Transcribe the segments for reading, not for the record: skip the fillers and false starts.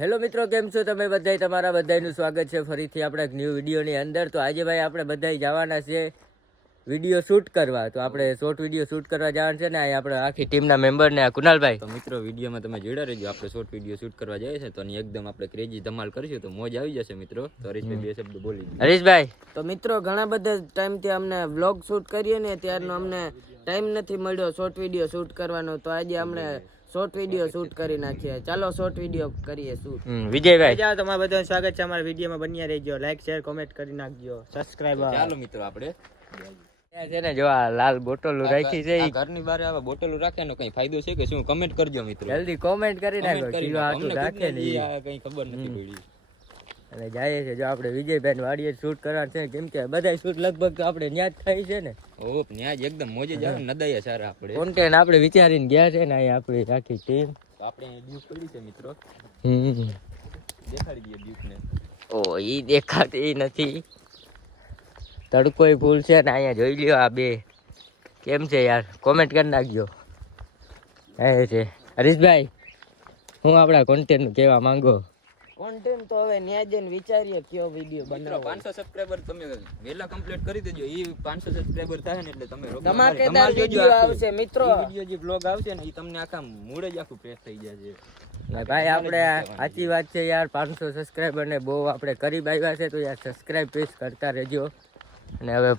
Hello મિત્રો, કેમ છો તમે બધાય? તમારા બધાયનું સ્વાગત છે ફરીથી આપણા એક ન્યૂ વિડીયોની અંદર. તો આજે ભાઈ આપણે બધાય જવાના છે વિડીયો શૂટ કરવા. તો આપણે શોર્ટ વિડીયો શૂટ કરવા જવાના છે ને અહીં આપણે આખી ટીમના મેમ્બર ને કુનાલભાઈ. તો મિત્રો વિડીયોમાં તમે જોડા રહેજો. આપણે શોર્ટ વિડીયો શૂટ કરવા જઈએ છે તો એકદમ આપણે ક્રેઝી ધમાલ કરીશું તો મોજ આવી જશે મિત્રો. તો હરીશભાઈ બે શબ્દ બોલી દો. હરીશભાઈ, તો મિત્રો ઘણા બધા ટાઈમથી અમને વ્લોગ શૂટ કરીએ ને ત્યારનો અમને ટાઈમ નથી મળ્યો શોર્ટ વિડીયો શૂટ કરવાનો. તો આજે અમને શોર્ટ વિડીયો શૂટ કરી નાખીએ. ચાલો શોર્ટ વિડીયો કરીએ શૂટ. વિજયભાઈ, જાઓ, તમારા બધાનું સ્વાગત છે અમારા વિડીયોમાં. બન્યા રહેજો, લાઈક શેર કોમેન્ટ કરી નાખજો, સબસ્ક્રાઇબ. ચાલો મિત્રો આપણે છે ને જો આ લાલ બોટલો રાખી છે ઘરની બહાર આવા બોટલો રાખે ને કઈ ફાયદો છે કે શું? કમેન્ટ કરજો મિત્રો, જલ્દી કોમેન્ટ કરી નાખો. કિલો આટલું રાખે ને કઈ ખબર નથી પડી. અને જાય છે જો આપણે વિજયભાઈ વાડીએ શૂટ કરવાનું છે કેમ કે બધા શૂટ લગભગ આપણે ન્યા જ થાય છે ને. ઓ ન્યા જ એકદમ મોજે જ આવે નદાયા સારા. આપણે કોન્ટેન્ટ આપણે વિચારીને ગયા છે ને અહીંયા આપણી આખી ટીમ. આપણે ડ્યુક પડી છે મિત્રો. દેખાડી દઈએ ડ્યુક ને. ઓ ઈ દેખાતી નથી. તડકોય ફૂલ છે ને અહીંયા જોઈ લ્યો. આ બે કેમ છે યાર? કોમેન્ટ કરી નાખજો. એ છે હરીશભાઈ, હું આપણા કોન્ટેન્ટ નું કહેવા માંગો. કોન્ટેન્ટ તો હવે ન્યા જઈને વિચારીએ કયો વિડીયો બનાવો. 500 સબસ્ક્રાઇબર તમે વેલા કમ્પ્લીટ કરી દેજો. ઈ 500 સબસ્ક્રાઇબર થાય ને એટલે તમે ધમાકેદાર વિડીયો આવશે મિત્રો. વિડીયો જે બ્લોગ આવશે ને ઈ તમને આખા મૂડ જ આખું ફ્રેશ થઈ જશે. ભાઈ આપણે સાચી વાત છે યાર, 500 સબસ્ક્રાઇબર ને બહુ આપણે કરીબ આવ્યા છે તો યાર સબસ્ક્રાઇબ પ્લીઝ કરતા રહેજો. અને હવે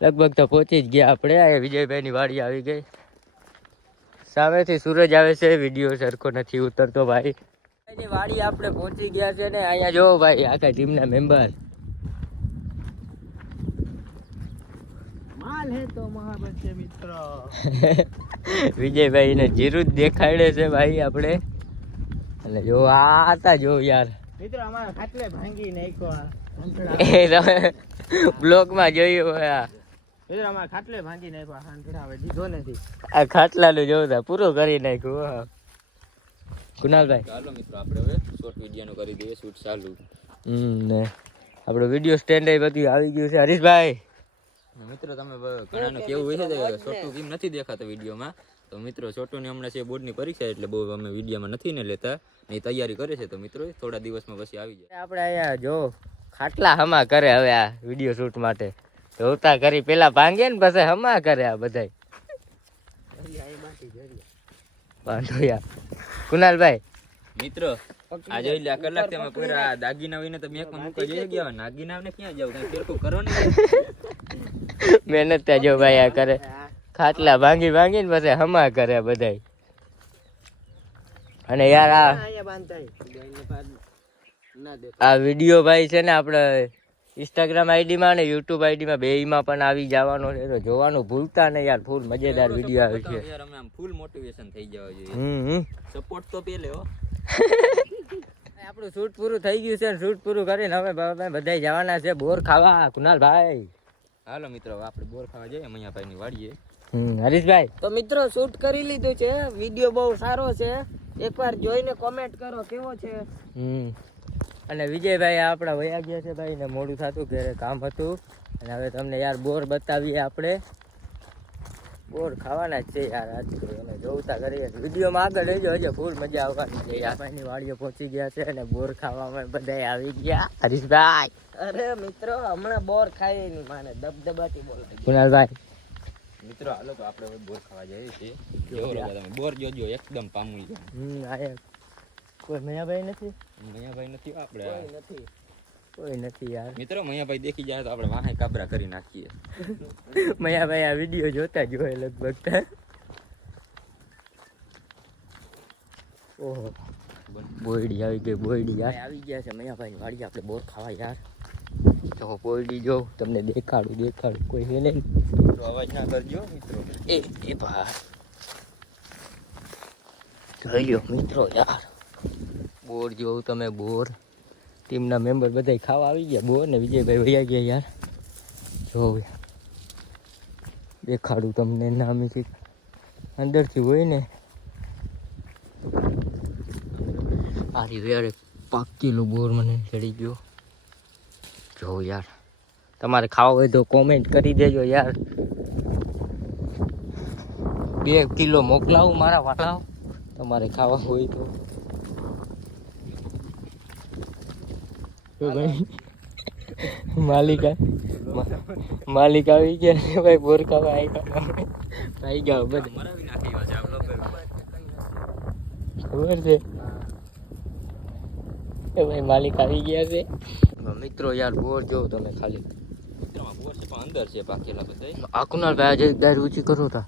લગભગ તો પહોંચી જ ગયા આપણે. આ વિજયભાઈની વાડી આવી ગઈ. સામેથી સૂરજ આવે છે, વિડીયો સરખો નથી ઉતરતો ભાઈ. વાડી આપણે પહોંચી ગયા છે ને અહીંયા જો ભાઈ આખા ટીમના મેમ્બર. માલ હે તો મહાબત છે મિત્રો. વિજયભાઈ ને જીરું જ દેખાડે છે ભાઈ આપણે. અને જો આ હતા જો યાર મિત્રો અમારા ખાટલે ભાંગી નાખ્યો. એ તમે બ્લોગ માં જોયું હોય. મિત્રો અમારા ખાટલે ભાંગી નાખ્યો. હાંધડા હવે દીધો નથી. આ ખાટલાનું જોતા પૂરો કરી નાખ્યું. કુનાલભાઈ ચાલો મિત્રો આપણે હવે શોર્ટ વિડીયો નું કરી દઈએ શૂટ ચાલુ. ને આપણો વિડીયો સ્ટેન્ડ એ બધું આવી ગયું છે. હરીશભાઈ મિત્રો તમે ઘણાનું કેવું હોય છે છોટું કેમ નથી દેખાતો વિડીયોમાં? તો મિત્રો છોટુની હમણાં છે બોર્ડની પરીક્ષા એટલે બહુ અમે વિડીયોમાં નથી ને લેતા. એ તૈયારી કરે છે તો મિત્રો થોડા દિવસમાં પછી આવી જાય. આપણે અહીંયા જો ખાટલા હમા કરે હવે આ વિડીયો શૂટ માટે. ધોતા કરી પેલા ભાંગે ને પછી હમા કરે આ બધાય. વાંધો યાર કુનાલભાઈ મિત્રો આ જોઈ લે કલાક તમે પૂરા દાગીના હોય ને તમે એક મૂકો જોઈ ગયા. નાગીના ને ક્યાં જાવ? કઈ ફેરકું કરો ને. મહેનત ત્યાં જો ભાઈ આ કરે ખાટલા ભાંગી ને પછી હમા કરે બધાય. અને યાર આ વિડીયો ભાઈ છે ને આપણે ઇન્સ્ટાગ્રામ આઈડી માં અને યુટ્યુબ આઈડી માં બેયમાં પણ આવી જવાનો છે તો જોવાનું ભૂલતા નહીં યાર. ફૂલ મજેદાર વિડીયો આવે છે યાર. અમે આમ ફૂલ મોટિવેશન થઈ જવા જોઈએ. સપોર્ટ તો પેલે હો. આપણું શૂટ પૂરું થઈ ગયું છે. શૂટ પૂરું કરીને હવે બધા જવાના છે બોર ખાવા. કુનાલભાઈ હાલો મિત્રો આપણે બોર ખાવા જઈએ મૈયાભાઈ ની વાડીએ. હરીશભાઈ તો મિત્રો શૂટ કરી લીધું છે. વિડીયો બહુ સારો છે. એકવાર જોઈને કોમેન્ટ કરો કેવો છે. અને વિજયભાઈ આપણા વયા ગયા છે ભાઈ ને મોડું થતું ઘરે કામ હતું. અને હવે તમને યાર બોર બતાવીએ. આપણે બોર ખાવાના જ છે યાર આજ તો. એને જોતા કરીએ વિડીયોમાં આગળ રહેજો. હજુ ફૂલ મજા આવવાની છે. યાર વાડીએ પહોંચી ગયા છે અને બોર ખાવામાં બધા આવી ગયા. હરીશભાઈ અરે મિત્રો હમણાં બોર ખાઈ ની માને દબદબાથી બોલાય. કુનાલભાઈ મિત્રો હાલો તો આપણે બોર ખાવા જઈએ છીએ. તમે બોર જોજો એકદમ પામુલ છે. કોઈ મૈયાભાઈ નથી? મૈયાભાઈ નથી. આપણે કોઈ નથી યાર. મિત્રો મૈયાભાઈ દેખી જાય તો આપણે વાહે કાબરા કરી નાખીએ. મૈયાભાઈ આ વિડીયો જોતા જ હોય લગભગ. ઓહો બોયડી આવી ગઈ. બોયડી યાર આવી ગયા છે મૈયાભાઈ વાડી. આપણે બોર ખાવા યાર. તો બોયડી જો તમને દેખાડું કોઈ હે નહીં તો અવાજ ના કરજો મિત્રો. એ ભાઈ જોઈ લો મિત્રો યાર બોર જોવું તમે. બોર ટીમના મેમ્બર બધા ખાવા આવી ગયા. બોર ને વિજયભાઈ વયા ગયા યાર. જો દેખાડું તમને નામી અંદરથી હોય ને આરી વેરે પાકેલું બોર મને ચડી ગયો. જો યાર તમારે ખાવા હોય તો કોમેન્ટ કરી દેજો યાર. 2 કિલો મોકલાવું મારા વાળાઓ તમારે ખાવા હોય તો. તો ભાઈ માલિક આવી ગયા છે ભાઈ. બોરખાવા આવી ગયા બધા મરાવી નાખી એવા છે આ બ્લોગર. ખબર છે એ ભાઈ માલિક આવી ગયા છે. મિત્રો યાર બોર જોવો તમે ખાલી મિત્રોમાં બોર છે પણ અંદર છે પાકેલા બધા. આ કુનાલ ભાઈ આજે ગાય ઊંચી કરો તા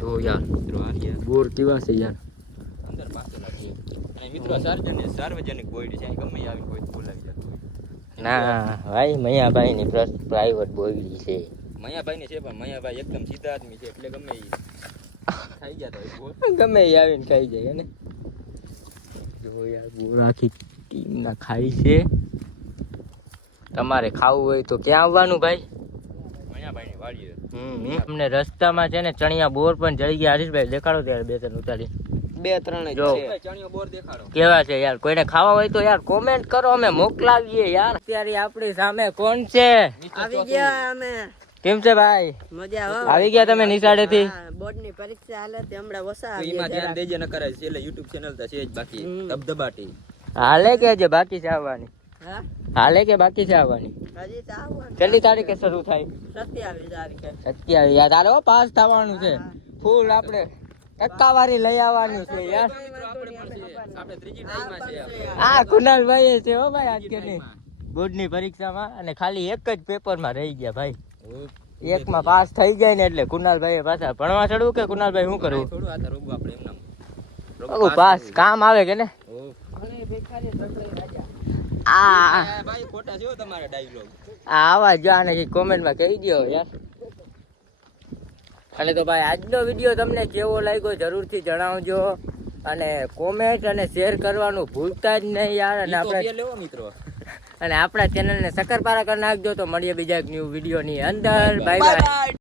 જો યાર મિત્રો આ રહ્યા બોર કેવા છે યાર. અંદર પાકેલા છે. અને મિત્રો સાર્વજનિક બોયડી છે અહીં ગમે ઈ આવીને કોઈ બોલાવી જતું હોય. ના ભાઈ મૈયાભાઈ ની પ્રાઇવેટ બોયડી છે. મયાભાઈ ને છે પણ મયાભાઈ એકદમ સીધા આદમી છે એટલે ગમે ઈ ખાઈ જતા હોય બોર. ગમે એ આવીને ખાઈ જાય ને. જો યાર બોર આખી ટીમ ના ખાઈ છે. તમારે ખાવું હોય તો ક્યાં આવવાનું ભાઈ? મયાભાઈ ની વાડીએ. અમને રસ્તામાં છે ને ચણિયા બોર પણ જઈ ગયા. હરીશભાઈ દેખાડો ત્યારે 2-3 ઉતારી. 2-3 જો ચણિયો બોર દેખાડો. કેવા છે યાર? કોઈને ખાવા હોય તો યાર કોમેન્ટ કરો, અમે મોકલાવીએ યાર. અત્યારે આપણી સામે કોણ છે? આવી ગયા અમે. કેમ છે ભાઈ? મજા હો. આવી ગયા તમે નિશાળેથી? બોર્ડ ની પરીક્ષા હાલે તે હમણાં વસા તો એમાં ધ્યાન દેજે ન કરાય છે એટલે YouTube ચેનલ તો છે જ બાકી ધબધબાટી. હાલે કે જે બાકી છે આવવાની? હા હાલે કે બાકી છે આવવાની? હજી તો આવવાનું. કેટલી તારીખે શરૂ થાય? 27 તારીખે. 27 યાર. તારે પાસ થવાનું છે ફૂલ. આપણે ટકાવારી લઈ આવવાની છે યાર. આપણે ત્રીજી ટાઈમમાં છે. આ કુનાલભાઈ છે હો ભાઈ આજ કે બોર્ડ ની પરીક્ષામાં અને ખાલી એક જ પેપરમાં રહી ગયા ભાઈ. એકમાં પાસ થઈ જાય ને એટલે કુનાલભાઈ પાછા ભણવા ચડવું કે કુનાલભાઈ શું કરવું? થોડું આ તો રોગવું આપણે એમ નામ. પાસ કામ આવે કે ને? આ ભાઈ ખોટા છે હો તમારા ડાયલોગ. આવા જો આને કોમેન્ટમાં કહી દો યાર. અને તો ભાઈ આજનો વિડીયો તમને કેવો લાગ્યો જરૂરથી જણાવજો અને કોમેન્ટ અને શેર કરવાનું ભૂલતા જ નહીં યાર. અને આપણે લેવો મિત્રો અને આપણા ચેનલને સક્કરપારા કરી નાખજો. તો મળીએ બીજા એક ન્યૂ વિડીયોની અંદર. Bye bye.